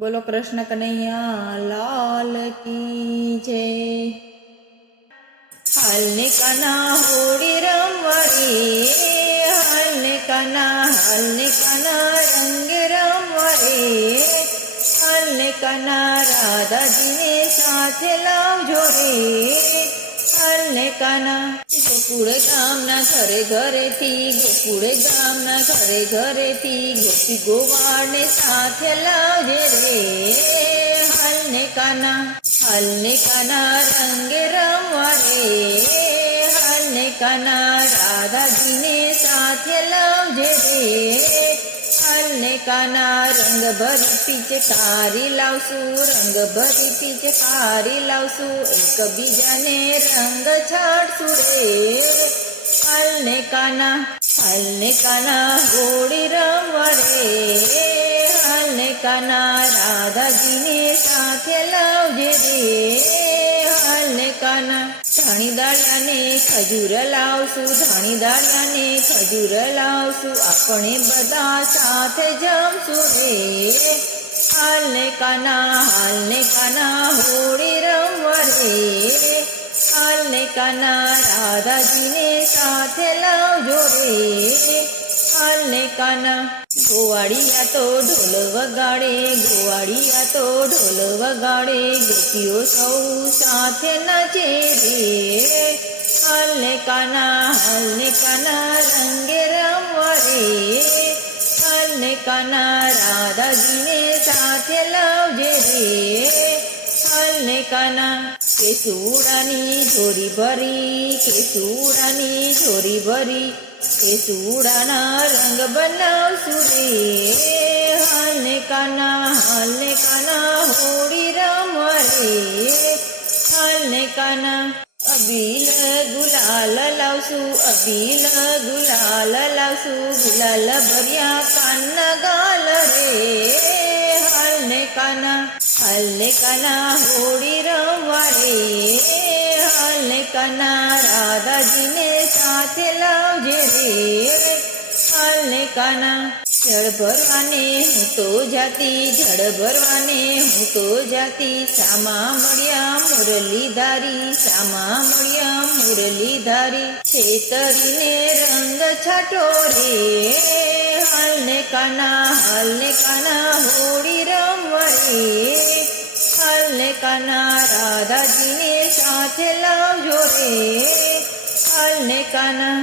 બોલો કૃષ્ણ કનૈયા લાલ કી જય। હાલ ને કાના હોળી રમવા રે, હાલ ને કાના રંગે રમવા રે, હાલ ને કાના રાધાજીને સાથે લાવજો રે, હાલ ને કાના ગોકુળ ગામના ઘરે ઘરેથી, ગોકુળ ગામના ઘરે ઘરેથી ગોપી ગોવાળને સાથે લાવજે રે, હાલ ને કાના રંગે રમવા રે, હાલ ને કાના રાધાજીને સાથે લાવજે રે, હાલ ને કાના રંગ ભરી પિચકારી લાવશું, રંગ ભરી પિચકારી લાવશું, એકબીજાને રંગ છાડશું રે, હાલ ને કાના હોળી રમવા રે, હાલ ને કાના રાધાજીને સાથે લાવજે રે, હાલ ને કાના ધાણી દાળિયાને ખજૂર લાવશું, ધાણી દાળિયાને ખજૂર લાવશું, આપણે બધા સાથે જમશું રે, હાલ ને કાના હોળી રમવા રે, હાલ ને કાના રાધાજીને સાથે લાવજો રે, હાલ ને કાના ગોવાળિયા તો ઢોલ વગાડે, ગોવાળિયા તો ઢોલ વગાડે, ગોપીઓ સૌ સાથે નાચે રે, હાલ ને કાના રંગે રમવા રે, હાલ ને કાના રાધાજીને સાથે લાવજે રે, હાલ ને કાના કેસુડાની ઝોરી ભરી, કેસુડાની ઝોરી ભરી, કેસુડાના રંગ બનાવશું રે, હાલ ને કાના હોળી રમવા રે, હાલ ને કાના અબીલ ગુલાલ લાવશું, અબીલ ગુલાલ લાવશું, ગુલાલ ભર્યા કાનના ગાલ રે, હાલ ને કાના હોળી રમવા રે, હાલ ને કાના રાધાજીને સાથે લાવજે રે, હાલ ને કાના જળ ભરવાને હું તો જાતી, જળ ભરવાને હું તો જાતી, સામા મળ્યા મુરલીધારી, સામા મળ્યા મુરલીધારી, છેતરીને રંગ છાટો રે, હાલ ને કાના હોળી રમવા રે, હાલ ને કાના રાધાજીને સાથે લાવજો રે, હાલ ને કાના